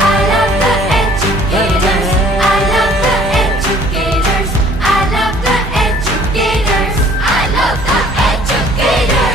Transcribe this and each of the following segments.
I love the educators. I love the educators. I love the educators. I love the educators.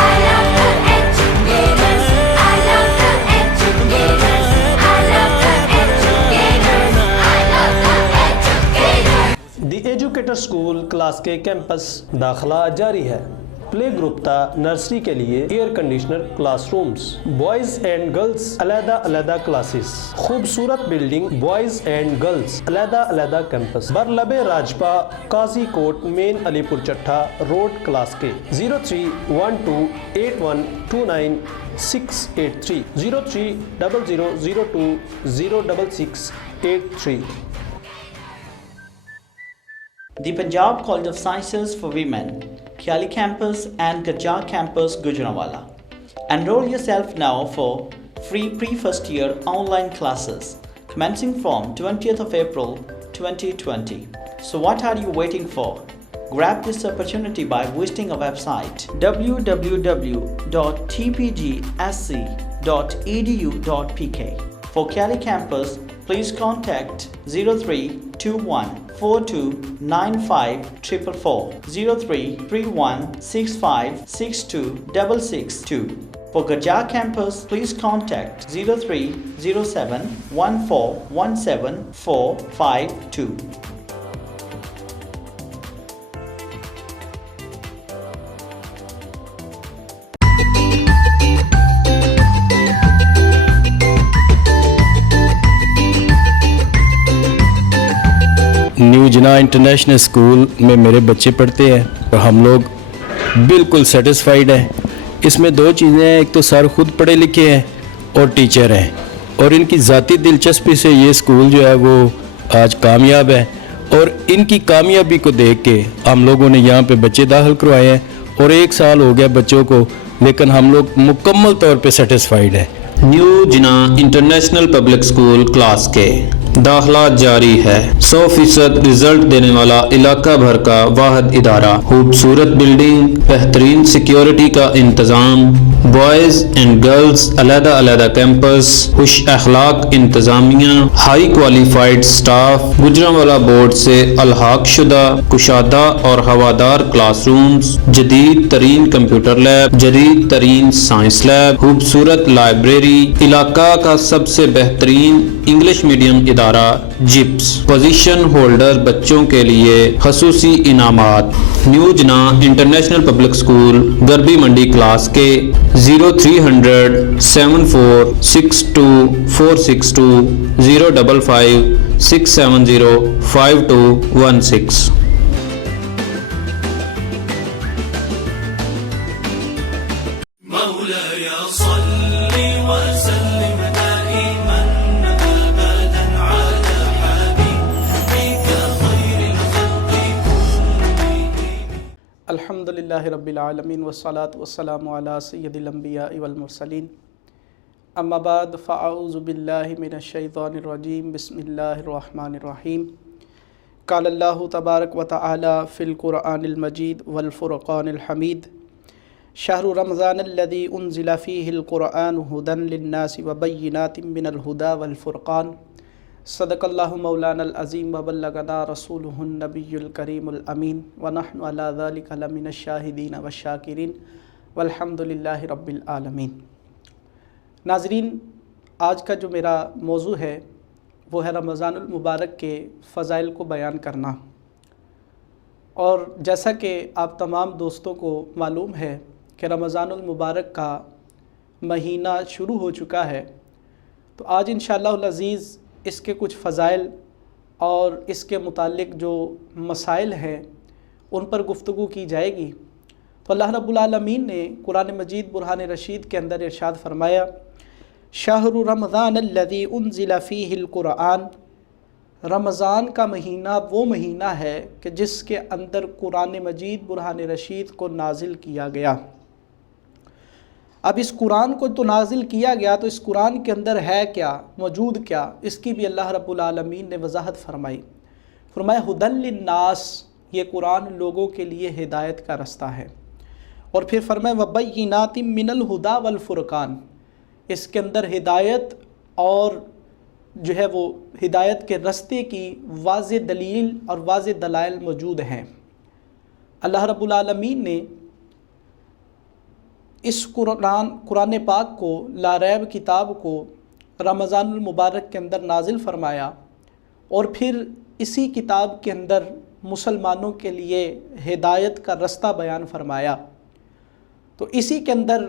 I love the educators. I love the educators. I love the educators. I love the educators. The educator school class کے campus داخلہ جاری ہے۔ Play group تا nursery کے لیے air conditioner class rooms, boys and girls علیحدہ classes, خوبصورت building, boys and girls علیحدہ کیمپس، برلب راجپا، قاضی کوٹ، مین علی پور چٹھا روڈ، کلاس کے 031281298683 0300020663۔ The Punjab College of Sciences for Women, Khiali Campus and Gajjar Campus, Gujranwala. Enroll yourself now for free pre-first year online classes commencing from 20th of April 2020. So what are you waiting for? Grab this opportunity by visiting our website www.tpgsc.edu.pk. For Khiali Campus, please contact 0321429544, 033165626662. For Gajjar Campus, please contact 0307141752. New Jinnah international school میں میرے بچے پڑھتے ہیں اور ہم لوگ بالکل satisfied ہیں۔ اس میں دو چیزیں ہیں، ایک تو سر خود پڑھے لکھے ہیں اور ٹیچر ہیں، اور ان کی ذاتی دلچسپی سے یہ اسکول جو ہے وہ آج کامیاب ہے، اور ان کی کامیابی کو دیکھ کے ہم لوگوں نے یہاں پہ بچے داخل کروائے ہیں، اور 1 سال ہو گیا بچوں کو، لیکن ہم لوگ مکمل طور پہ سیٹسفائیڈ ہیں۔ نیو جناح انٹرنیشنل پبلک اسکول کلاس کے داخلہ جاری ہے۔ 100% رزلٹ دینے والا علاقہ بھر کا واحد ادارہ، خوبصورت بلڈنگ، بہترین سیکیورٹی کا انتظام، بوائز اینڈ گرلز علیحدہ کیمپس، خوش اخلاق انتظامیہ، high qualified staff, Gujranwala board سے الحاق شدہ کشادہ اور ہوادار کلاس رومز، جدید ترین کمپیوٹر لیب، جدید ترین سائنس لیب، خوبصورت لائبریری، علاقہ کا سب سے بہترین انگلش میڈیم ادارہ جپس، پوزیشن ہولڈر بچوں کے لیے خصوصی انعامات۔ نیو جناح انٹرنیشنل پبلک اسکول گربی منڈی کلاس کے 037462462462 05567052216۔ الحمدللہ رب العالمین والصلاة والسلام علی سید الانبیاء والمرسلین، اما بعد فاعوذ باللہ من الشیطان الرجیم، بسم اللہ الرحمن الرحیم۔ قال اللہ تبارک و تعالی فی القرآن المجید والفرقان الحمید، شہر رمضان الذی انزل فیہ القرآن ھدی للناس وبینات من الھدی والفرقان، صدق اللہ مولانا العظیم وبلغنا رسولہ النبی الکریم الامین، ونحن علی ذلک لمن الشاہدین والشاکرین والحمد للہ رب العالمین۔ ناظرین، آج کا جو میرا موضوع ہے وہ ہے رمضان المبارک کے فضائل کو بیان کرنا، اور جیسا کہ آپ تمام دوستوں کو معلوم ہے کہ رمضان المبارک کا مہینہ شروع ہو چکا ہے، تو آج انشاءاللہ العزیز اس کے کچھ فضائل اور اس کے متعلق جو مسائل ہیں ان پر گفتگو کی جائے گی۔ تو اللہ رب العالمین نے قرآن مجید برہان رشید کے اندر ارشاد فرمایا، شہر رمضان الذی انزل فیہ القرآن، رمضان کا مہینہ وہ مہینہ ہے کہ جس کے اندر قرآن مجید برہان رشید کو نازل کیا گیا۔ اب اس قرآن کو تو نازل کیا گیا، تو اس قرآن کے اندر ہے کیا، موجود کیا، اس کی بھی اللہ رب العالمین نے وضاحت فرمائی۔ فرمایا ھدی للناس، یہ قرآن لوگوں کے لیے ہدایت کا رستہ ہے۔ اور پھر فرمایا وبینات من الہدی والفرقان، اس کے اندر ہدایت اور جو ہے وہ ہدایت کے رستے کی واضح دلیل اور واضح دلائل موجود ہیں۔ اللہ رب العالمین نے اس قرآن پاک کو، لا ریب کتاب کو رمضان المبارک کے اندر نازل فرمایا، اور پھر اسی کتاب کے اندر مسلمانوں کے لیے ہدایت کا رستہ بیان فرمایا۔ تو اسی کے اندر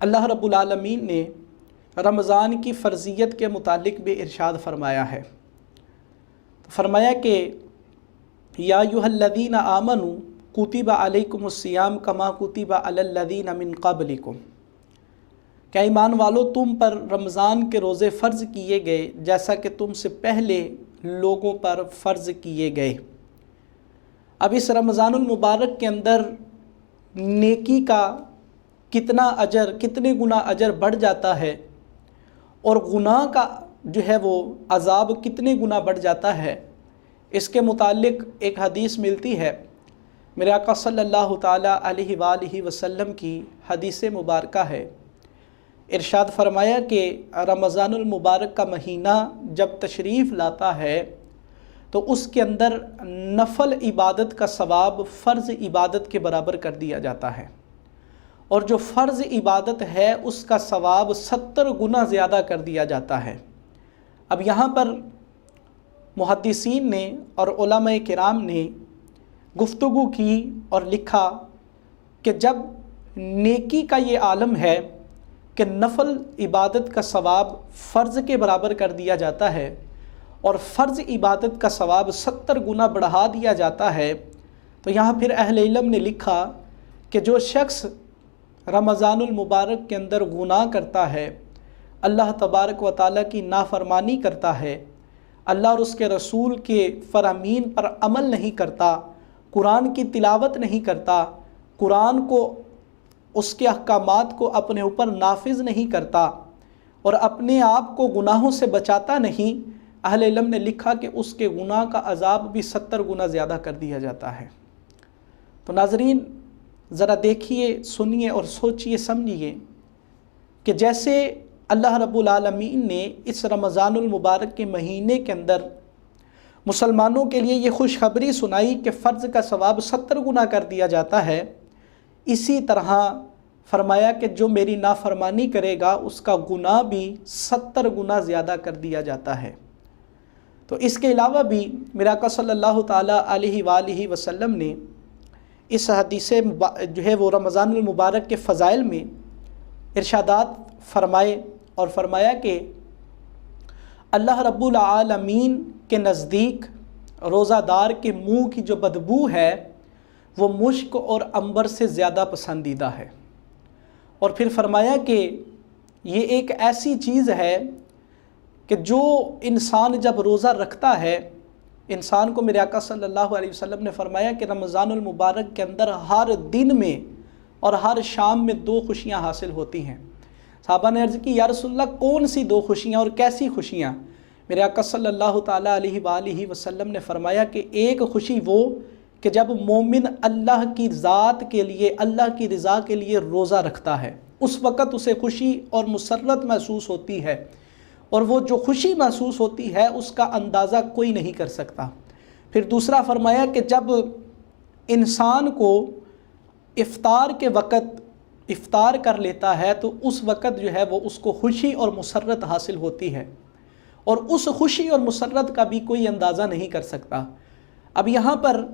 اللہ رب العالمین نے رمضان کی فرضیت کے متعلق بھی ارشاد فرمایا ہے۔ فرمایا کہ یا ایھا الذین آمنوا کتب علیکم الصیام کما کتب علی الذین من قبلکم، کہ ایمان والو تم پر رمضان کے روزے فرض کیے گئے جیسا کہ تم سے پہلے لوگوں پر فرض کیے گئے۔ اب اس رمضان المبارک کے اندر نیکی کا کتنا اجر، کتنے گنا اجر بڑھ جاتا ہے، اور گناہ کا جو ہے وہ عذاب کتنے گنا بڑھ جاتا ہے، اس کے متعلق ایک حدیث ملتی ہے۔ میرے آقا صلی اللہ تعالیٰ علیہ وآلہ وسلم کی حدیث مبارکہ ہے۔ ارشاد فرمایا کہ رمضان المبارک کا مہینہ جب تشریف لاتا ہے تو اس کے اندر نفل عبادت کا ثواب فرض عبادت کے برابر کر دیا جاتا ہے، اور جو فرض عبادت ہے اس کا ثواب 70 گنا زیادہ کر دیا جاتا ہے۔ اب یہاں پر محدثین نے اور علماء کرام نے گفتگو کی اور لکھا کہ جب نیکی کا یہ عالم ہے کہ نفل عبادت کا ثواب فرض کے برابر کر دیا جاتا ہے، اور فرض عبادت کا ثواب 70 گنا بڑھا دیا جاتا ہے، تو یہاں پھر اہل علم نے لکھا کہ جو شخص رمضان المبارک کے اندر گناہ کرتا ہے، اللہ تبارک و تعالیٰ کی نافرمانی کرتا ہے، اللہ اور اس کے رسول کے فرامین پر عمل نہیں کرتا، قرآن کی تلاوت نہیں کرتا، قرآن کو، اس کے احکامات کو اپنے اوپر نافذ نہیں کرتا، اور اپنے آپ کو گناہوں سے بچاتا نہیں، اہل علم نے لکھا کہ اس کے گناہ کا عذاب بھی 70 گنا زیادہ کر دیا جاتا ہے۔ تو ناظرین ذرا دیکھیے، سنیے اور سوچیے، سمجھیے کہ جیسے اللہ رب العالمین نے اس رمضان المبارک کے مہینے کے اندر مسلمانوں کے لیے یہ خوشخبری سنائی کہ فرض کا ثواب 70 گنا کر دیا جاتا ہے، اسی طرح فرمایا کہ جو میری نافرمانی کرے گا اس کا گناہ بھی 70 گنا زیادہ کر دیا جاتا ہے۔ تو اس کے علاوہ بھی میرے آقا صلی اللہ تعالیٰ علیہ وآلہ وسلم نے اس حدیث جو ہے وہ رمضان المبارک کے فضائل میں ارشادات فرمائے، اور فرمایا کہ اللہ رب العالمین کے نزدیک روزہ دار کے منہ کی جو بدبو ہے وہ مشک اور عنبر سے زیادہ پسندیدہ ہے، اور پھر فرمایا کہ یہ ایک ایسی چیز ہے کہ جو انسان جب روزہ رکھتا ہے، انسان کو میرے آقا صلی اللہ علیہ وسلم نے فرمایا کہ رمضان المبارک کے اندر ہر دن میں اور ہر شام میں 2 خوشیاں حاصل ہوتی ہیں۔ صحابہ نے عرض کی یا رسول اللہ کون سی 2 خوشیاں اور کیسی خوشیاں؟ میرے آقا صلی اللہ تعالیٰ علیہ وآلہ وسلم نے فرمایا کہ ایک خوشی وہ کہ جب مومن اللہ کی ذات کے لیے، اللہ کی رضا کے لیے روزہ رکھتا ہے، اس وقت اسے خوشی اور مسرت محسوس ہوتی ہے، اور وہ جو خوشی محسوس ہوتی ہے اس کا اندازہ کوئی نہیں کر سکتا۔ پھر دوسرا فرمایا کہ جب انسان کو افطار کے وقت افطار کر لیتا ہے تو اس وقت جو ہے وہ اس کو خوشی اور مسرت حاصل ہوتی ہے، اور اس خوشی اور مسرت کا بھی کوئی اندازہ نہیں کر سکتا۔ اب یہاں پر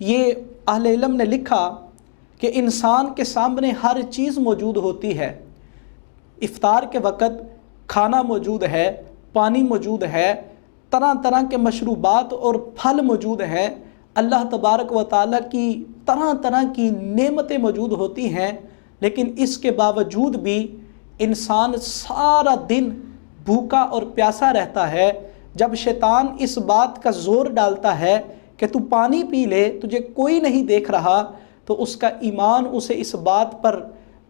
یہ اہل علم نے لکھا کہ انسان کے سامنے ہر چیز موجود ہوتی ہے، افطار کے وقت کھانا موجود ہے، پانی موجود ہے، طرح طرح کے مشروبات اور پھل موجود ہیں، اللہ تبارک و تعالیٰ کی طرح طرح کی نعمتیں موجود ہوتی ہیں، لیکن اس کے باوجود بھی انسان سارا دن بھوکا اور پیاسا رہتا ہے، جب شیطان اس بات کا زور ڈالتا ہے کہ تو پانی پی لے، تجھے کوئی نہیں دیکھ رہا، تو اس کا ایمان اسے اس بات پر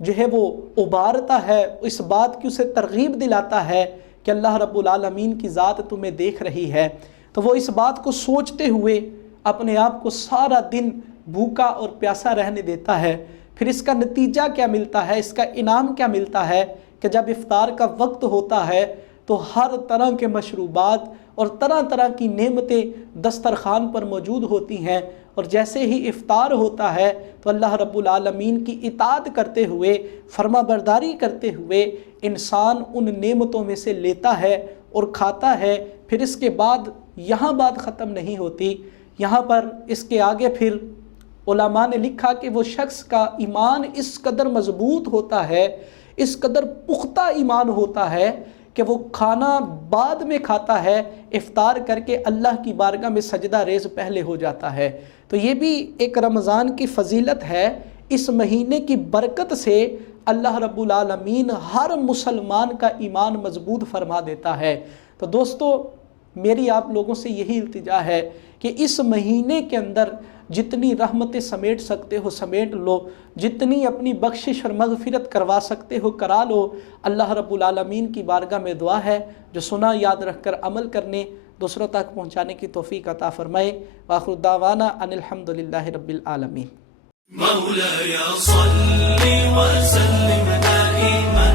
جو ہے وہ ابھارتا ہے، اس بات کی اسے ترغیب دلاتا ہے کہ اللہ رب العالمین کی ذات تمہیں دیکھ رہی ہے، تو وہ اس بات کو سوچتے ہوئے اپنے آپ کو سارا دن بھوکا اور پیاسا رہنے دیتا ہے۔ پھر اس کا نتیجہ کیا ملتا ہے، اس کا انعام کیا ملتا ہے کہ جب افطار کا وقت ہوتا ہے تو ہر طرح کے مشروبات اور طرح طرح کی نعمتیں دسترخوان پر موجود ہوتی ہیں، اور جیسے ہی افطار ہوتا ہے تو اللہ رب العالمین کی اطاعت کرتے ہوئے، فرما برداری کرتے ہوئے انسان ان نعمتوں میں سے لیتا ہے اور کھاتا ہے۔ پھر اس کے بعد یہاں بات ختم نہیں ہوتی، یہاں پر اس کے آگے پھر علماء نے لکھا کہ وہ شخص کا ایمان اس قدر مضبوط ہوتا ہے، اس قدر پختہ ایمان ہوتا ہے کہ وہ کھانا بعد میں کھاتا ہے، افطار کر کے اللہ کی بارگاہ میں سجدہ ریز پہلے ہو جاتا ہے۔ تو یہ بھی ایک رمضان کی فضیلت ہے، اس مہینے کی برکت سے اللہ رب العالمین ہر مسلمان کا ایمان مضبوط فرما دیتا ہے۔ تو دوستو، میری آپ لوگوں سے یہی التجا ہے کہ اس مہینے کے اندر جتنی رحمتیں سمیٹ سکتے ہو سمیٹ لو، جتنی اپنی بخشش اور مغفرت کروا سکتے ہو کرا لو۔ اللہ رب العالمین کی بارگاہ میں دعا ہے جو سنا یاد رکھ کر عمل کرنے، دوسروں تک پہنچانے کی توفیق عطا فرمائے۔ وآخر دعوانا ان الحمدللہ رب العالمین۔ مولاي صل وسلم دائما